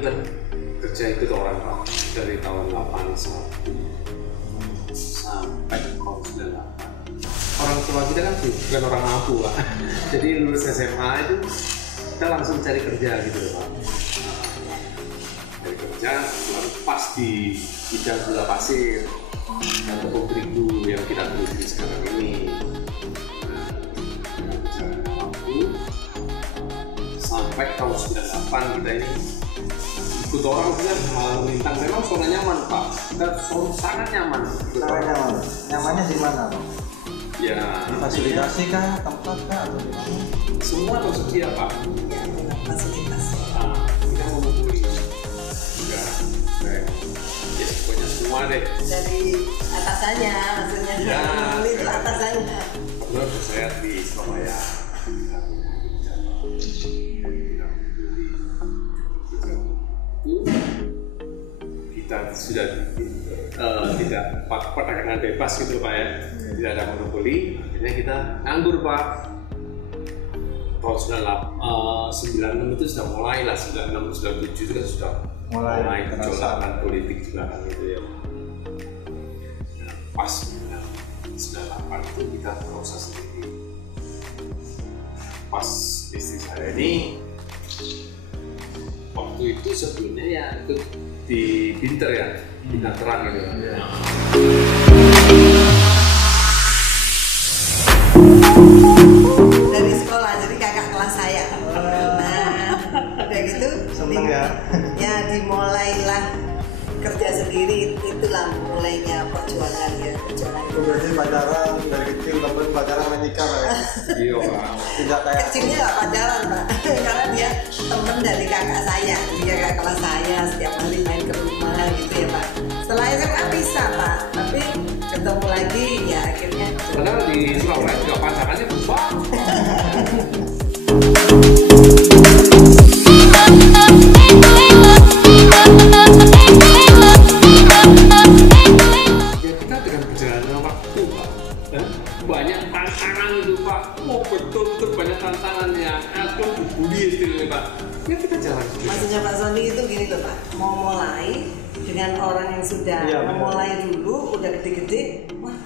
kan kerja ikut orang Pak dari tahun 81 sampai tahun 98. Orang tua kita kan bukan orang mampu Pak. Jadi lulus SMA itu kita langsung cari kerja gitu loh Pak. Cari kerja lalu pas di bidang gula pasir dan tepung terigu yang kita produksi sekarang ini. Sampai tahun 98 kita ini ikut orang juga malah melintang. Memang zona nyaman Pak, kita sangat nyaman. Sangat nyaman. Nyamannya di mana Pak? Ya Fasilitasi kah, tempat kah, atau di mana? semua tersedia Pak. Ya, fasilitas. Kita mengumpuli juga kayak ya pokoknya semua deh. Dari atasannya, maksudnya Ya, itu atasannya. Terus saya di Surabaya. Kita sudah tidak perdagangan bebas gitu Pak ya, tidak ada monopoli. Akhirnya kita nganggur Pak. Tahun 96 itu sudah mulai lah, 96 97 itu kan sudah mulai gejolakan politik juga kan gitu ya. Nah, pas 98 itu kita proses sendiri. Pas istri saya ini waktu itu sebelumnya ya ikut di Binter ya, Bintang Terang gitu. Dari sekolah, jadi kakak kelas saya. Nah, udah gitu. Seneng ya? Ya, dimulailah kerja sendiri. Itulah mulainya perjuangan ya, perjuangan. Berarti pacaran dari kecil, temen pacaran menikah ya? Iya Pak. Tidak kayak Kecilnya nggak pacaran Pak, karena dia temen dari kakak saya, dia kakak kelas saya, setiap hari main ke rumah gitu ya Pak. Setelah SMA bisa Pak, tapi ketemu lagi ya akhirnya. Padahal di Surabaya juga pacarannya besar. Ya kita dengan perjalanan waktu Pak, banyak tantangan itu Pak. Oh betul-betul banyak tantangan yang aku dibully itu Pak. Ya kita jalan sendiri. Maksudnya Pak Sony itu gini loh Pak, mau mulai dengan orang yang sudah memulai dulu, udah gede-gede, wah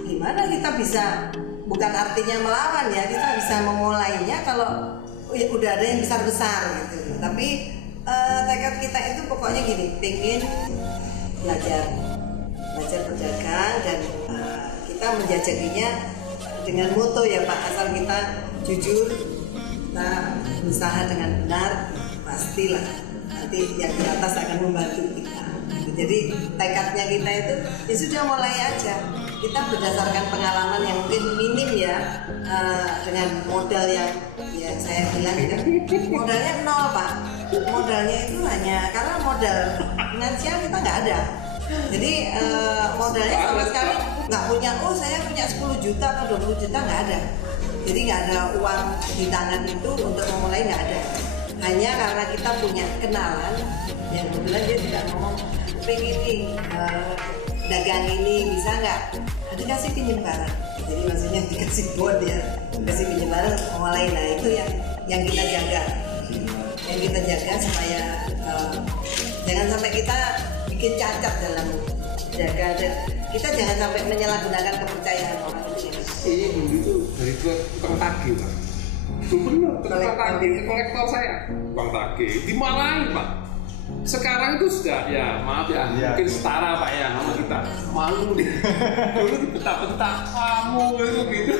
gimana kita bisa, bukan artinya melawan ya, kita bisa memulainya kalau ya, udah ada yang besar-besar gitu. Tapi tekad kita itu pokoknya gini, pengen belajar berdagang dan kita menjajakinya dengan moto ya Pak, asal kita jujur, kita berusaha dengan benar, pastilah nanti yang di atas akan membantu kita. Jadi tekadnya kita itu ya sudah mulai aja. Kita berdasarkan pengalaman yang mungkin minim ya, dengan modal yang ya saya bilang kan modalnya nol Pak. Modalnya itu hanya karena modal finansial kita nggak ada. Jadi modalnya sama sekali nggak punya, oh saya punya 10 juta atau 20 juta, nggak ada. Jadi nggak ada uang di tangan itu untuk memulai, nggak ada. Hanya karena kita punya kenalan yang kebetulan dia tidak ngomong pengen nih dagang ini bisa nggak, dikasih pinjam barang. Jadi maksudnya dikasih bond ya, dikasih pinjam barang mulai. Nah itu yang kita jaga, supaya jangan sampai kita bikin cacat dalam jaga. Kita jangan sampai menyalahgunakan kepercayaan orang itu. Ini dulu itu dari tukang tagih Pak. Benar, tukang tagih, kolektor saya, tukang tagih, dimarahin Pak. Sekarang itu sudah ya maaf ya, mungkin setara Pak ya sama kita. Malu dia. Dulu dibentak-bentak kamu gitu.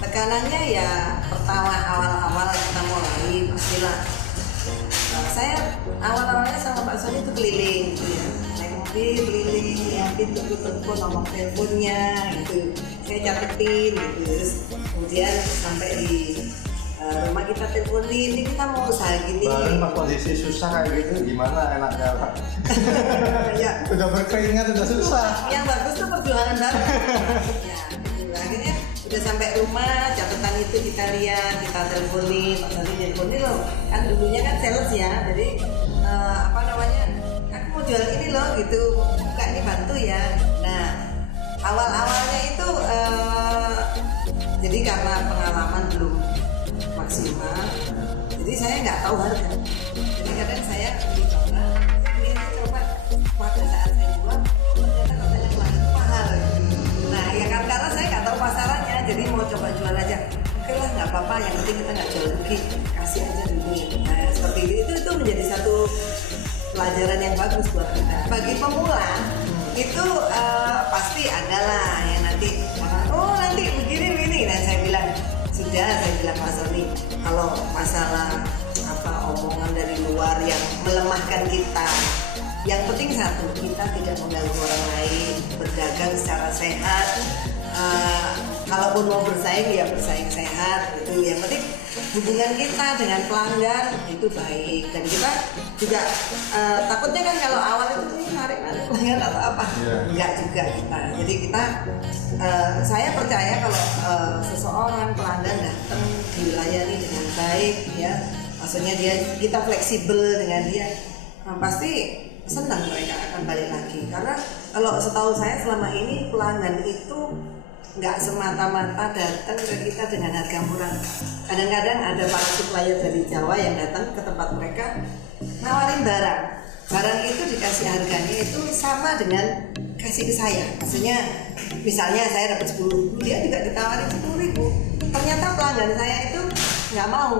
Tekanannya ya pertama awal-awal kita mulai pastilah. Saya awal-awalnya sama Pak Sony itu keliling gitu ya, naik mobil keliling, liatin telepon nomor teleponnya gitu, saya catetin gitu. Terus kemudian sampai di rumah kita teleponin, ini kita mau usaha gini. Pas kondisi susah kayak gitu, gimana enaknya Pak? Ya, Udah berkeringat udah susah. yang bagus tuh perjuangan banget. Ya, gitu. Akhirnya udah sampai rumah, catatan itu kita lihat, kita teleponin, Pak Sony teleponin loh. Kan dulunya kan sales ya, jadi apa namanya, aku mau jual ini loh gitu, buka ini bantu ya. Nah awal-awalnya itu jadi karena pengalaman belum maksimal, jadi saya nggak tahu harga. Jadi kadang saya dicoba, ini coba pada saat saya jual, ternyata katanya wah itu mahal. Nah ya kan karena saya nggak tahu pasarannya, jadi mau coba jual aja. Oke lah nggak apa-apa, yang penting kita nggak jual rugi, kasih aja dulu. Nah seperti itu menjadi satu pelajaran yang bagus buat kita. Bagi pemula itu pasti ada lah yang nanti oh nanti begini. Dan saya bilang saya bilang Mas Sony, kalau masalah apa omongan dari luar yang melemahkan kita, yang penting satu, kita tidak mengganggu orang lain, berdagang secara sehat. Kalaupun mau bersaing ya bersaing sehat gitu. Yang penting hubungan kita dengan pelanggan itu baik, dan kita juga takutnya kan kalau awal itu narik pelanggan atau apa, enggak juga kita. Jadi kita saya percaya kalau seseorang pelanggan datang dilayani dengan baik ya, maksudnya kita fleksibel dengan dia, pasti senang mereka akan balik lagi. Karena kalau setahu saya selama ini pelanggan itu nggak semata-mata datang ke kita dengan harga murah. Kadang-kadang ada para supplier dari Jawa yang datang ke tempat mereka nawarin barang itu dikasih harganya itu sama dengan kasih ke saya. Maksudnya misalnya saya dapat 10.000, dia juga ditawarin 10.000. Ternyata pelanggan saya itu nggak mau.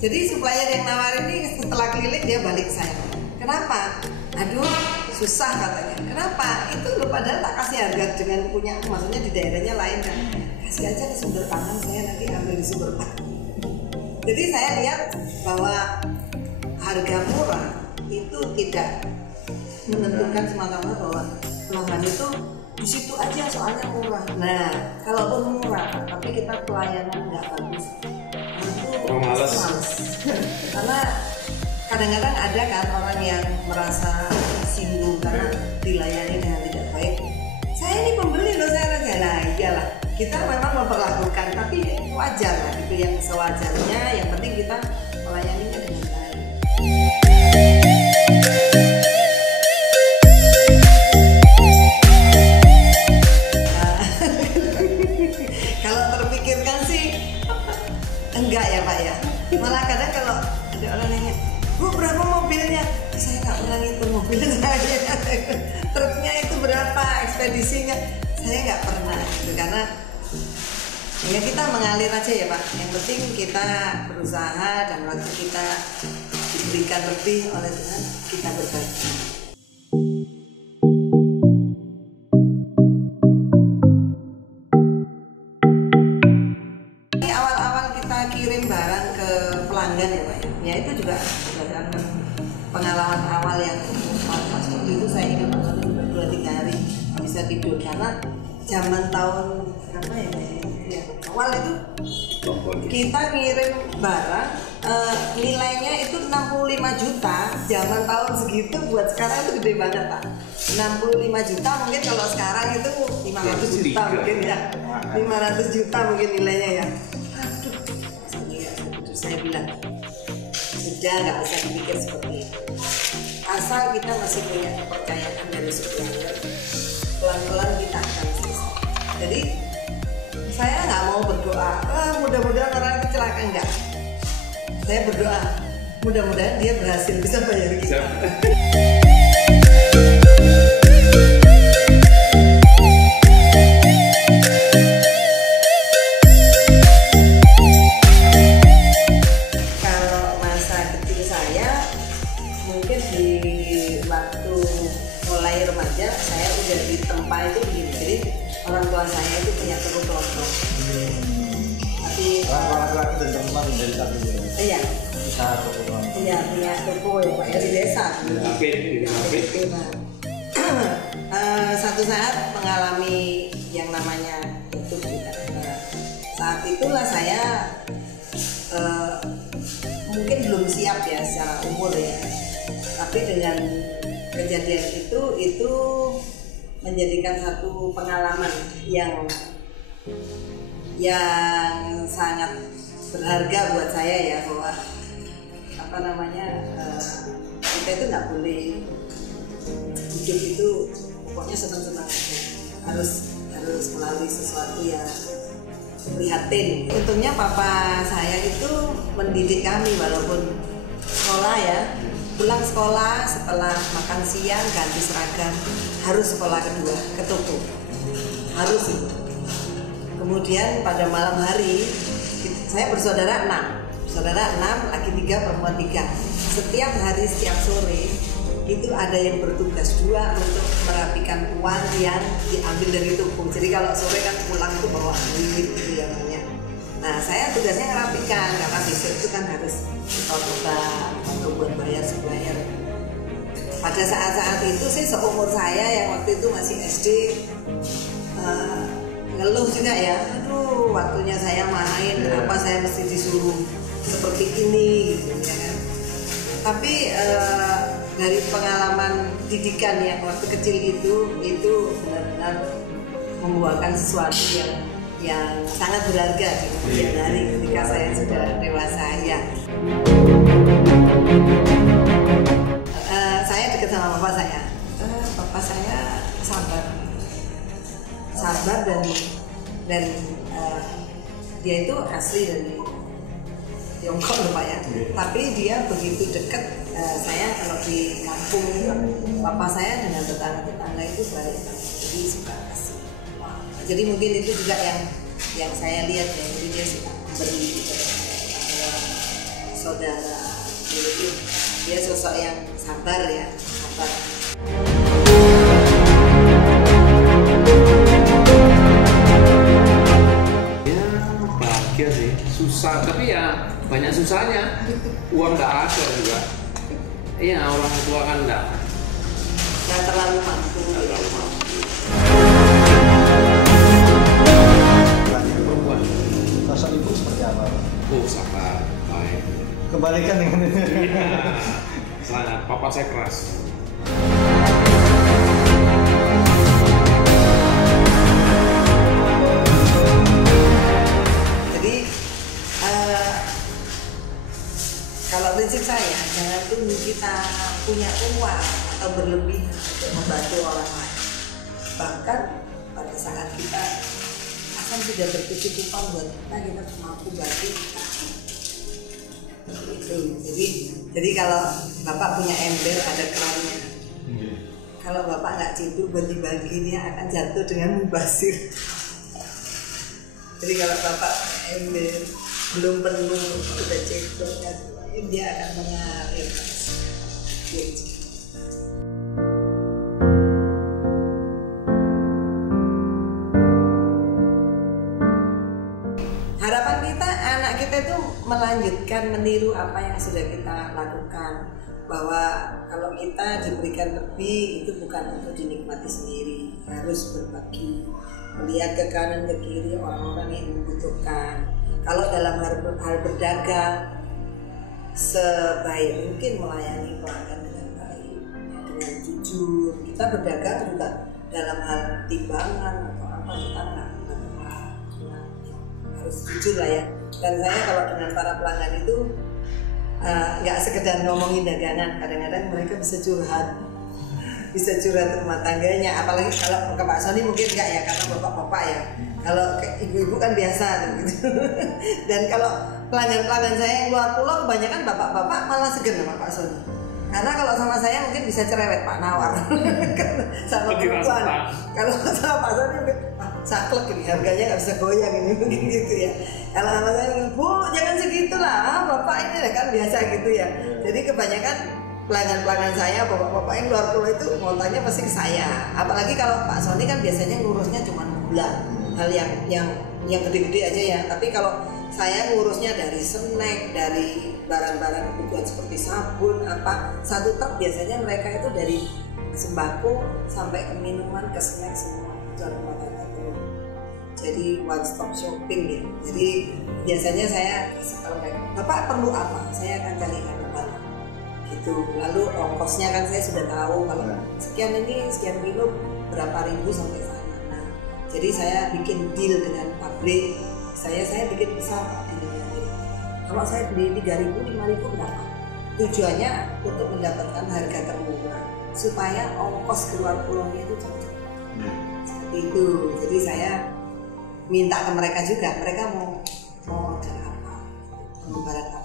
Jadi supplier yang nawarin ini setelah keliling dia balik ke saya. Kenapa? Aduh susah katanya. Kenapa? Itu loh padahal tak kasih harga dengan punya, maksudnya di daerahnya lain kan. Kasih aja ke sumber pangan, saya nanti ambil di sumber pangan. Jadi saya lihat bahwa harga murah itu tidak menentukan semata-mata bahwa pelanggan itu di situ aja soalnya murah. Nah, kalaupun murah tapi kita pelayanan nggak bagus, itu males. Karena kadang-kadang ada kan orang yang merasa singgung karena dilayani dengan tidak baik. Saya ini pembeli loh, saya rasa. Nah iyalah, kita memang memperlakukan, tapi wajar lah itu yang sewajarnya. Yang penting kita melayaninya dengan baik. Nah, kalau terpikirkan sih enggak ya Pak ya. Malah kadang kalau ada orang nanya, Bu berapa mobilnya? Saya nggak pernah ngitung mobil saya. Truknya itu berapa, ekspedisinya? Saya nggak pernah gitu, karena ya kita mengalir aja ya Pak. Yang penting kita berusaha dan waktu kita diberikan lebih oleh Tuhan, kita berbagi. Awal-awal kita kirim barang ke pelanggan ya Pak. Ya itu juga berdasarkan pengalaman awal yang pas waktu itu saya ingat banget 2-3 hari bisa tidur karena zaman tahun berapa ya Pak ya, awal itu kita ngirim barang nilainya itu 65 juta. Zaman tahun segitu buat sekarang itu gede banget Pak. 65 juta mungkin kalau sekarang itu 500 juta mungkin ya, 500 juta mungkin nilainya ya. Aduh, saya bilang sudah nggak usah dipikir seperti itu. Asal kita masih punya kepercayaan dari supplier, pelan-pelan kita akan selesai. Jadi saya nggak mau berdoa, mudah-mudahan orang kecelakaan, enggak. Saya berdoa, mudah-mudahan dia berhasil bisa bayar kita. Saya udah di tempat itu begini, jadi orang tua saya itu punya toko kelontong. Tapi laki-laki dan perempuan menjadi satu ya. Iya. Usaha toko kelontong. Iya punya toko ya Pak ya di desa. Satu saat mengalami yang namanya tutup kita. Saat itulah saya mungkin belum siap ya secara umur ya. Tapi dengan kejadian itu menjadikan satu pengalaman yang sangat berharga buat saya ya, bahwa apa namanya kita itu nggak boleh hidup itu pokoknya senang-senang aja, harus harus melalui sesuatu yang prihatin. Untungnya papa saya itu mendidik kami walaupun sekolah ya, pulang sekolah setelah makan siang ganti seragam harus sekolah kedua ke toko, harus itu. Kemudian pada malam hari saya bersaudara 6, laki 3, perempuan 3. Setiap hari setiap sore itu ada yang bertugas 2 untuk merapikan uang yang diambil dari toko. Jadi kalau sore kan pulang itu bawa duit gitu ya namanya. Nah saya tugasnya ngerapikan karena besok itu kan harus total atau buat bayar supplier. Pada saat-saat itu sih seumur saya yang waktu itu masih SD ngeluh juga ya, aduh waktunya saya main, kenapa saya mesti disuruh seperti ini gitu ya kan. Tapi dari pengalaman didikan yang waktu kecil itu benar-benar membuahkan sesuatu yang sangat berharga di kemudian hari ketika saya sudah dewasa ya. Saya dekat sama bapak saya. Bapak saya sabar dan dia itu asli dari Tiongkok loh Pak ya. Tapi dia begitu dekat. Saya kalau di kampung bapak saya dengan tetangga itu baik, jadi suka kasih. Jadi mungkin itu juga yang saya lihat ya, jadi dia suka beri saudara. Jadi dia sosok yang sabar ya, sabar. Ya bahagia sih, susah tapi ya banyak susahnya. Uang nggak ada juga. Iya orang tua kan nggak terlalu mampu. Perempuan. Sosok ibu seperti apa? Oh sabar, baik. Kebalikan dengan itu. Iya, sangat. Papa saya keras. Jadi kalau prinsip saya jangan tunggu kita punya uang atau berlebih untuk membantu orang lain. Bahkan pada saat kita akan sudah berkecukupan buat kita mampu bantu itu. Jadi kalau bapak punya ember ada kerannya. Kalau bapak nggak cipu bagi-bagi dia akan jatuh dengan mubazir. Jadi kalau bapak ember belum penuh sudah cekok dia akan mengalir. Harapan kita anak kita itu melanjutkan meniru apa yang sudah kita lakukan, bahwa kalau kita diberikan lebih itu bukan untuk dinikmati sendiri, harus berbagi, melihat ke kanan ke kiri orang-orang yang membutuhkan. Kalau dalam hal berdagang sebaik mungkin melayani pelanggan dengan baik, dengan jujur. Kita berdagang juga dalam hal timbangan atau apa kita nggak harus jujur lah ya. Dan saya kalau dengan para pelanggan itu nggak sekedar ngomongin dagangan, kadang-kadang mereka bisa curhat rumah tangganya. Apalagi kalau ke Pak Sony mungkin enggak ya, karena bapak-bapak ya. Kalau ke ibu-ibu kan biasa gitu. Dan kalau pelanggan-pelanggan saya yang luar pulau kebanyakan bapak-bapak malah segan sama Pak Sony. Karena kalau sama saya mungkin bisa cerewet Pak Nawar. Sama perempuan. Kalau sama Pak Sony mungkin saklek ini, harganya nggak bisa goyang ini mungkin gitu ya. Kalau sama saya, Bu jangan segitulah, bapak ini kan biasa gitu ya. Jadi kebanyakan pelanggan-pelanggan saya, bapak-bapak yang luar pulau itu ngontanya pasti ke saya. Apalagi kalau Pak Sony kan biasanya ngurusnya cuma gula, hal yang gede-gede aja ya. Tapi kalau saya ngurusnya dari snack, dari barang-barang kebutuhan seperti sabun, apa satu truk biasanya mereka itu dari sembako sampai ke minuman, ke snack semua jual rumah tangga itu. Jadi one stop shopping ya. Jadi biasanya saya kalau bapak perlu apa, saya akan carikan bapak gitu. Lalu ongkosnya kan saya sudah tahu, kalau sekian ini sekian kilo berapa ribu sampai sana. Nah, jadi saya bikin deal dengan pabrik. Saya bikin besar dealnya. Kalau saya beli 3.000, 5.000 berapa? Tujuannya untuk mendapatkan harga termurah supaya ongkos keluar pulaunya itu cocok. Seperti itu. Jadi saya minta ke mereka juga, mereka mau order apa, barang